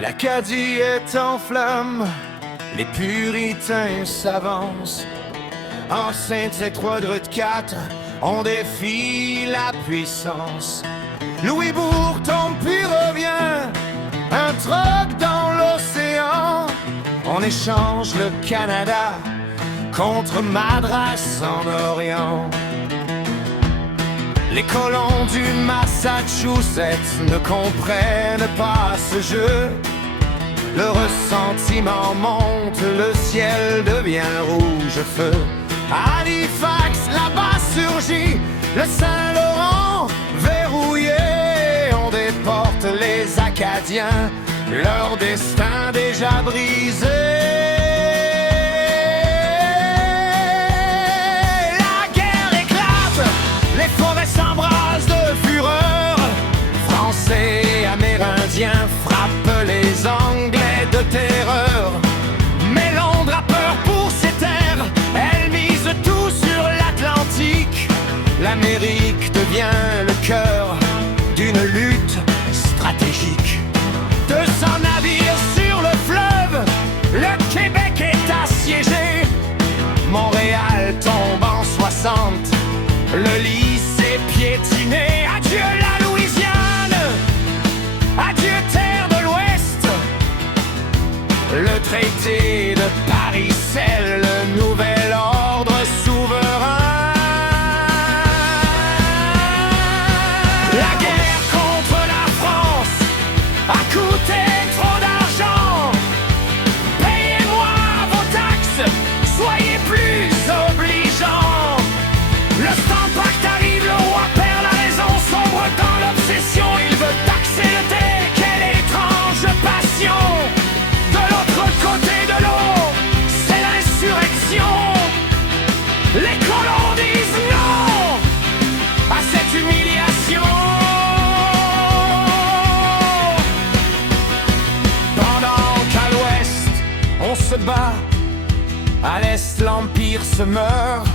L'Acadie est en flammes, les puritains s'avancent. En Sainte-Croix-de-Rue 4, on défie la puissance. Louisbourg tombe puis revient, un troc dans l'océan. On échange le Canada contre Madras en Orient. Les colons du Massachusetts ne comprennent pas ce jeu. Le ressentiment monte, le ciel devient rouge feu. À Halifax, là-bas surgit le Saint-Laurent verrouillé. On déporte les Acadiens, leur destin déjà brisé. La guerre éclate, les forêts s'embrasent de fureur. Français et Amérindiens frappent les Anglais de terreur. Mais Londres a peur pour ses terres, elle mise tout sur l'Atlantique. L'Amérique devient le cœur d'une lutte stratégique. 200 navires sur le fleuve, le Québec est assiégé. Montréal tombe en 60, le lycée piétiné. Adieu la Louisiane, adieu terre de l'Ouest. Le traité de Paris scelle le nouvel ordre souverain. La guerre contre la France a coûté trop d'argent. Payez-moi vos taxes, soyez plus obligeants. Le Stamp Act arrive, le roi perd la raison, sombre dans l'obsession. Il veut taxer le thé, quelle étrange passion. De l'autre côté de l'eau, c'est l'insurrection. Les colons disent non à cette humiliation. Pendant qu'à l'ouest, on se bat, à l'est, l'Empire se meurt.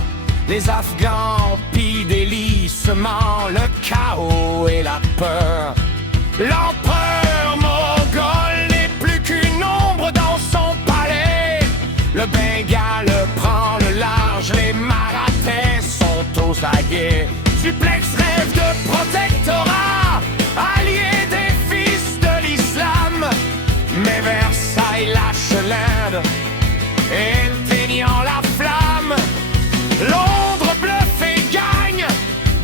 Les Afghans pillent délicement le chaos et la peur. L'empereur moghol n'est plus qu'une ombre dans son palais. Le Bengale prend le large, les Marathais sont aux aguets. Duplex rêve de protectorat, allié des fils de l'islam. Mais Versailles lâche l'Inde, éteignant la flamme. Londres bluffe et gagne,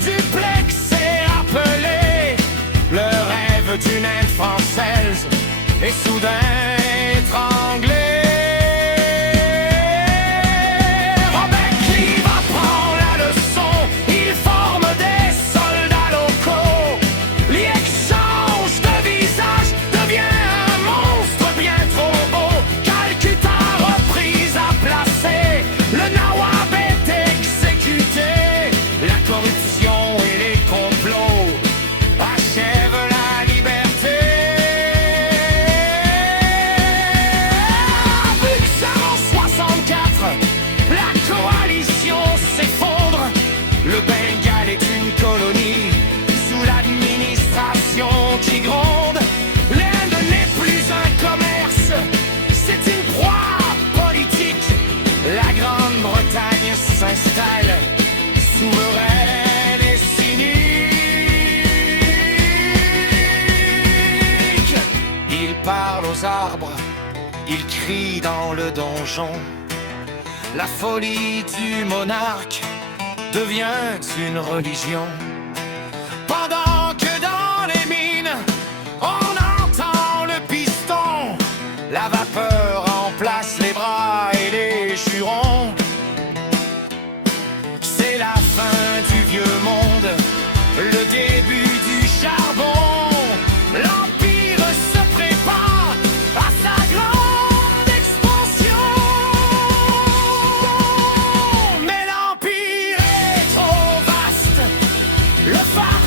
Duplex est appelé. Le rêve d'une Inde française est soudain étranglé. Robert Clive apprend la leçon, il forme des soldats locaux. L'échange de visage devient un monstre bien trop beau. Calcutta reprise à placer, le Nawab est exécuté. La corruption et les complots achèvent la liberté. Bruxelles en 64, la coalition s'effondre. Le Bengale est une colonie sous l'administration qui gronde. L'Inde n'est plus un commerce, c'est une proie politique. La Grande-Bretagne s'installe souveraine et cynique. Il parle aux arbres, il crie dans le donjon. La folie du monarque devient une religion. Pendant que dans les mines, on entend le piston. La vapeur remplace les bras et les jurons. C'est la fin du vieux monde, le début du charbon. L'Empire se prépare à sa grande expansion. Mais l'Empire est trop vaste, le phare